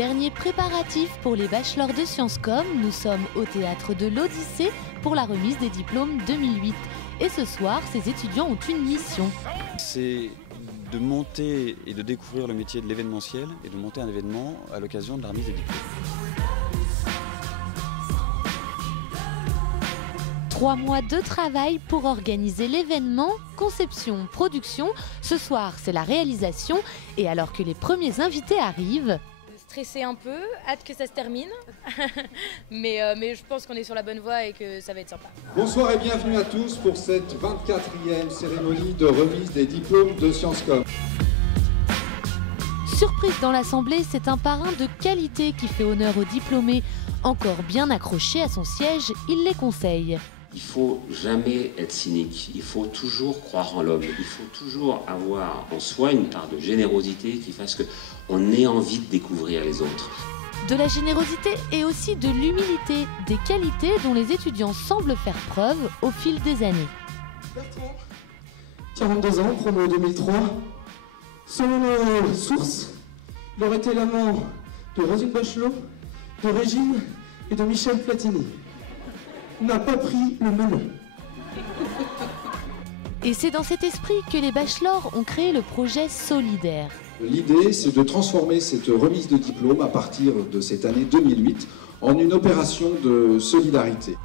Dernier préparatif pour les bachelors de Sciences Com, nous sommes au théâtre de l'Odyssée pour la remise des diplômes 2008. Et ce soir, ces étudiants ont une mission. C'est de monter et de découvrir le métier de l'événementiel et de monter un événement à l'occasion de la remise des diplômes. 3 mois de travail pour organiser l'événement, conception, production. Ce soir, c'est la réalisation. Et alors que les premiers invités arrivent... Stressé un peu, hâte que ça se termine. mais je pense qu'on est sur la bonne voie et que ça va être sympa. Bonsoir et bienvenue à tous pour cette 24e cérémonie de remise des diplômes de Sciences Com. Surprise dans l'Assemblée, c'est un parrain de qualité qui fait honneur aux diplômés. Encore bien accroché à son siège, il les conseille. Il ne faut jamais être cynique, il faut toujours croire en l'homme, il faut toujours avoir en soi une part de générosité qui fasse qu'on ait envie de découvrir les autres. De la générosité et aussi de l'humilité, des qualités dont les étudiants semblent faire preuve au fil des années. Bertrand, 42 ans, promo 2003. Selon nos sources, il aurait été l'amant de Roselyne Bachelot, de Régine et de Michel Platini. N'a pas pris le melon. Et c'est dans cet esprit que les bachelors ont créé le projet Solidaire. L'idée, c'est de transformer cette remise de diplôme à partir de cette année 2008 en une opération de solidarité.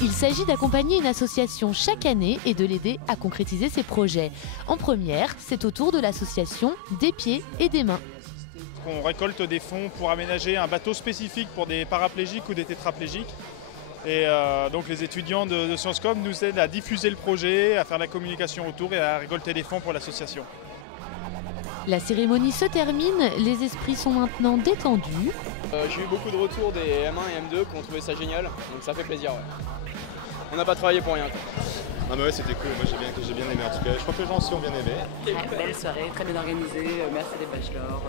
Il s'agit d'accompagner une association chaque année et de l'aider à concrétiser ses projets. En première, c'est au tour de l'association Des Pieds et des Mains. On récolte des fonds pour aménager un bateau spécifique pour des paraplégiques ou des tétraplégiques. Et donc les étudiants de Sciences Com nous aident à diffuser le projet, à faire la communication autour et à récolter des fonds pour l'association. La cérémonie se termine, les esprits sont maintenant détendus. J'ai eu beaucoup de retours des M1 et M2 qui ont trouvé ça génial, donc ça fait plaisir. Ouais. On n'a pas travaillé pour rien. Ah mais ouais, c'était cool, moi j'ai bien aimé en tout cas. Je crois que les gens aussi ont bien aimé. Ouais, belle soirée, très bien organisée, merci des bachelors.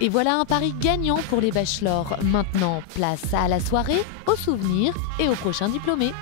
Et voilà un pari gagnant pour les bachelors. Maintenant, place à la soirée, aux souvenirs et aux prochains diplômés.